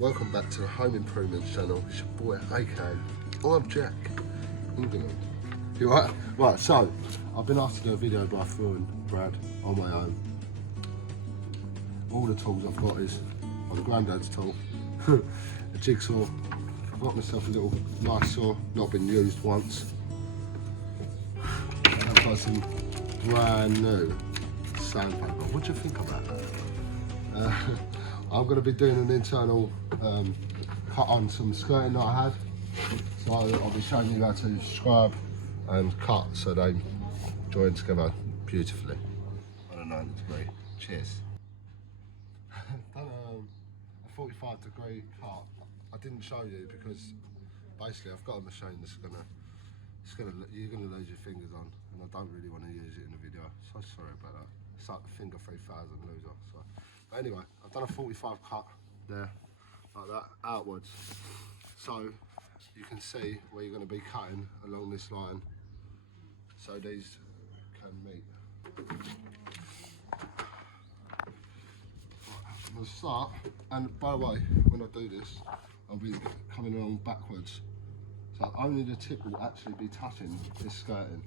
Welcome back to the Home Improvement channel. It's your boy AK. I'm Jack, England. You alright? Right, so I've been asked to do a video by Phil and Brad on my own. All the tools I've got is my granddad's tool, a jigsaw. I've got myself a little nice saw, not been used once. And I've got some brand new sandpaper. What do you think of that? I'm going to be doing an internal cut on some skirting that I had. So I'll be showing you how to scribe and cut so they join together beautifully on a 90 degree. Cheers. Done a 45 degree cut. I didn't show you because basically I've got a machine that's you're gonna lose your fingers on, and I don't really want to use it in the video. So sorry about that. It's like the finger 3000 loser. So, but anyway, I've done a 45 cut there, like that, outwards. So you can see where you're going to be cutting along this line, so these can meet. I'm going to start, and by the way, when I do this, I'll be coming along backwards, so only the tip will actually be touching this skirting.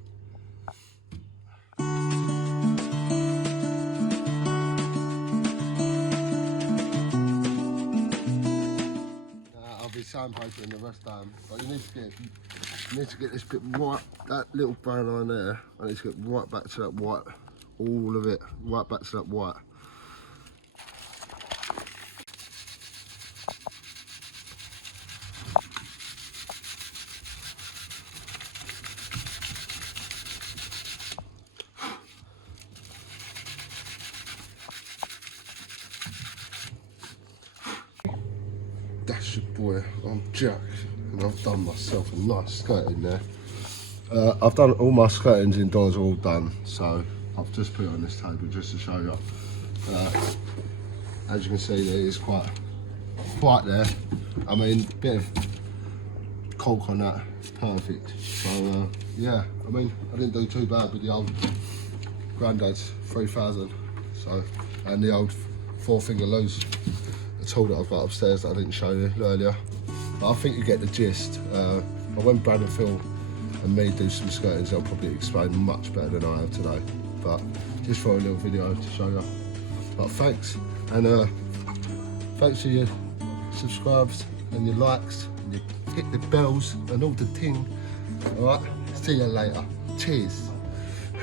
I'll be sandpapering the rest down, but you need to get this bit right, that little brown line there, I need to get right back to that white, all of it, right back to that white. That's your boy, I'm Jack, and I've done myself a nice skirting there. I've done all my skirtings indoors, all done, so I've just put it on this table just to show you. As you can see, there is quite there. I mean, bit of caulk on that, perfect. So yeah, I mean, I didn't do too bad with the old granddad's 3000, so, and the old 4-finger loose. Tool that I've got upstairs that I didn't show you earlier, but I think you get the gist. But when Brad and Phil and me do some skirtings, they'll probably explain much better than I have today, but just for a little video to show you. But thanks, and thanks for your subscribes and your likes and you hit the bells and all the ting. All right, see you later. Cheers.